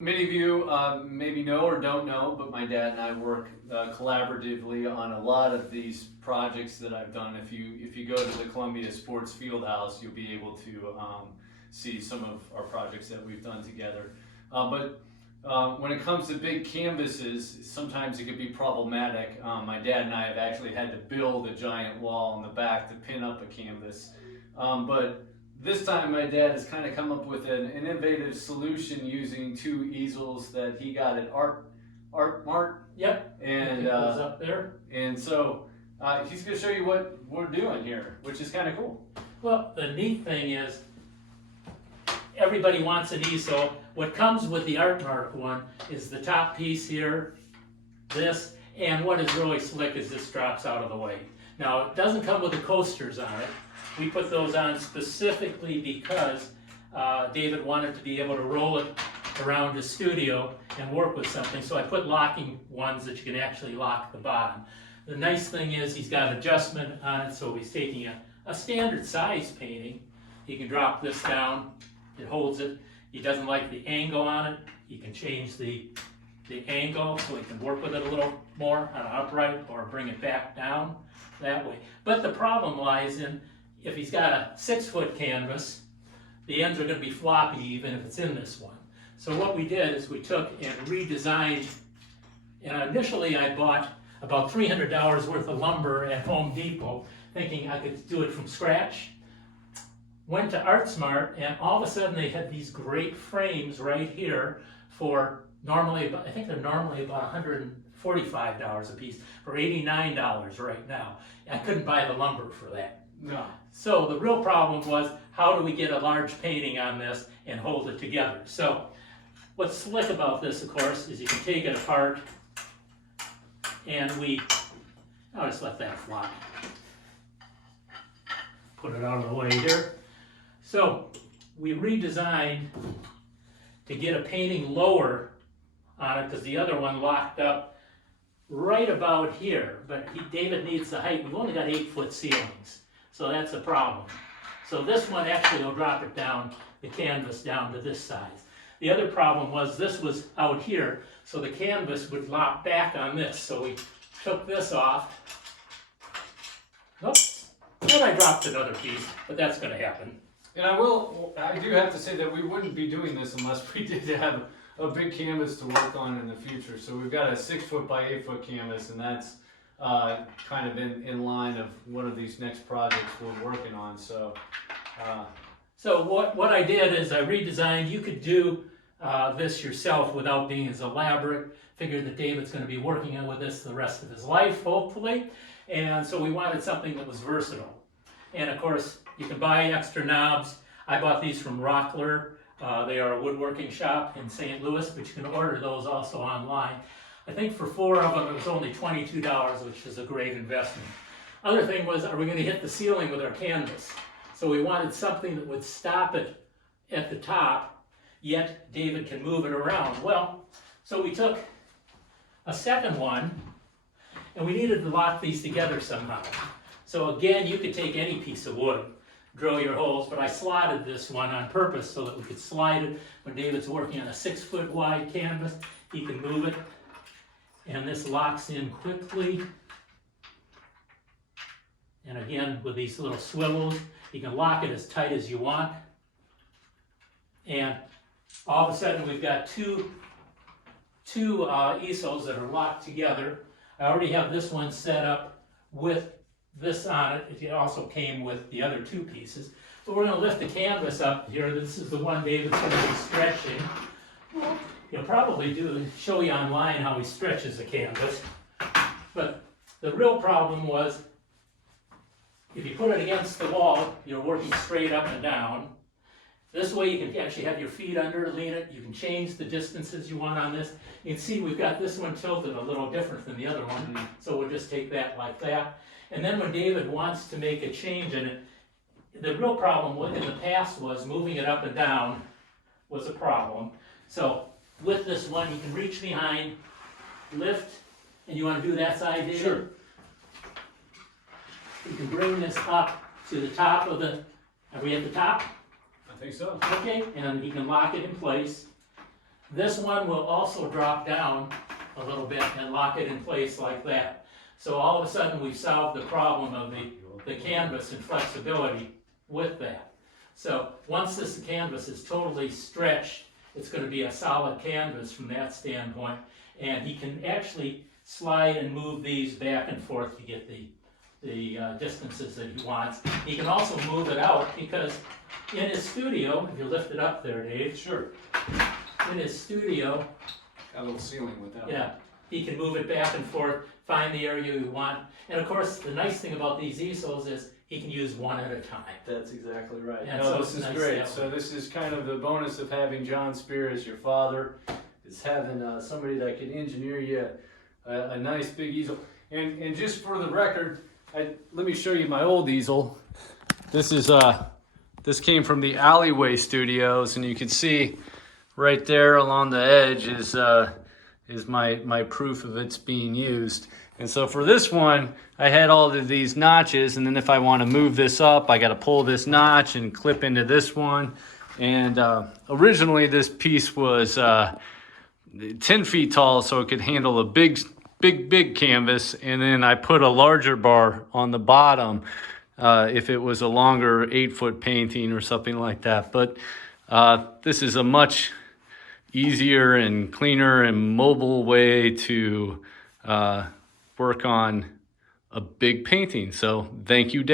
Many of you maybe know or don't know, but my dad and I work collaboratively on a lot of these projects that I've done. If you go to the Columbia Sports Fieldhouse, you'll be able to see some of our projects that we've done together. But when it comes to big canvases, sometimes it can be problematic. My dad and I have actually had to build a giant wall in the back to pin up a canvas. But this time my dad has kind of come up with an innovative solution using two easels that he got at Art Mart. Yep. And up there. And so he's going to show you what we're doing here, which is kind of cool. Well, the neat thing is everybody wants an easel. What comes with the Art Mark one is the top piece here, this, and what is really slick is this drops out of the way. Now, it doesn't come with the coasters on it. We put those on specifically because David wanted to be able to roll it around his studio and work with something. So I put locking ones that you can actually lock the bottom. The nice thing is he's got adjustment on it, so he's taking a standard size painting. He can drop this down, it holds it. He doesn't like the angle on it. He can change the angle so he can work with it a little more on an upright or bring it back down that way. But the problem lies in if he's got a 6-foot canvas, the ends are going to be floppy even if it's in this one. So what we did is we took and redesigned, and initially I bought about $300 worth of lumber at Home Depot, thinking I could do it from scratch. Went to ArtSmart, and all of a sudden they had these great frames right here for normally, I think they're normally about $145 a piece, for $89 right now. I couldn't buy the lumber for that. No. So the real problem was, how do we get a large painting on this and hold it together? So what's slick about this, of course, is you can take it apart, and I'll just let that fly. Put it out of the way here. So we redesigned to get a painting lower on it because the other one locked up right about here. But David needs the height. We've only got 8-foot ceilings, so that's a problem. So this one actually will drop it down, the canvas down to this size. The other problem was this was out here, so the canvas would lock back on this. So we took this off. Oops. And I dropped another piece, but that's going to happen. And I do have to say that we wouldn't be doing this unless we did have a big canvas to work on in the future. So we've got a 6-foot by 8-foot canvas, and that's kind of in line of one of these next projects we're working on. So what I did is I redesigned. You could do this yourself without being as elaborate. Figured that David's going to be working with this the rest of his life, hopefully. And so we wanted something that was versatile. And of course, you can buy extra knobs. I bought these from Rockler. They are a woodworking shop in St. Louis, but you can order those also online. I think for 4 of them, it was only $22, which is a great investment. Other thing was, are we going to hit the ceiling with our canvas? So we wanted something that would stop it at the top, yet David can move it around. Well, so we took a second one, and we needed to lock these together somehow. So again, you could take any piece of wood, drill your holes, but I slotted this one on purpose so that we could slide it. When David's working on a 6-foot wide canvas, he can move it. And this locks in quickly. And again, with these little swivels, you can lock it as tight as you want. And all of a sudden, we've got two easels that are locked together. I already have this one set up with this on it. It also came with the other 2 pieces. So we're going to lift the canvas up here. This is the one David's going to be stretching. He'll probably show you online how he stretches the canvas. But the real problem was, if you put it against the wall, you're working straight up and down. This way you can actually have your feet under, lean it. You can change the distances you want on this. You can see we've got this one tilted a little different than the other one. Mm-hmm. So we'll just take that like that. And then when David wants to make a change in it, the real problem in the past was moving it up and down was a problem. So with this one, you can reach behind, lift, and you want to do that side, David? Sure. You can bring this up to the top of the, are we at the top? I think so. Okay, and you can lock it in place. This one will also drop down a little bit and lock it in place like that. So all of a sudden, we've solved the problem of the canvas and flexibility with that. So once this canvas is totally stretched, it's going to be a solid canvas from that standpoint. And he can actually slide and move these back and forth to get the distances that he wants. He can also move it out because in his studio, if you lift it up there, Dave. Sure. In his studio, Got a little ceiling with that one. yeah, he can move it back and forth, find the area you want. And of course, the nice thing about these easels is he can use one at a time. That's exactly right. And No, so this it's is nice great. that So this is kind of the bonus of having John Spear as your father, is having somebody that can engineer you a nice big easel. And just for the record, let me show you my old easel. This is this came from the Alleyway Studios, and you can see right there along the edge is my proof of it's being used. And so for this one, I had all of these notches, and then if I want to move this up, I got to pull this notch and clip into this one. And originally this piece was 10 feet tall, so it could handle a big canvas, and then I put a larger bar on the bottom if it was a longer 8-foot painting or something like that. But this is a much easier and cleaner and mobile way to work on a big painting. So thank you, Dad.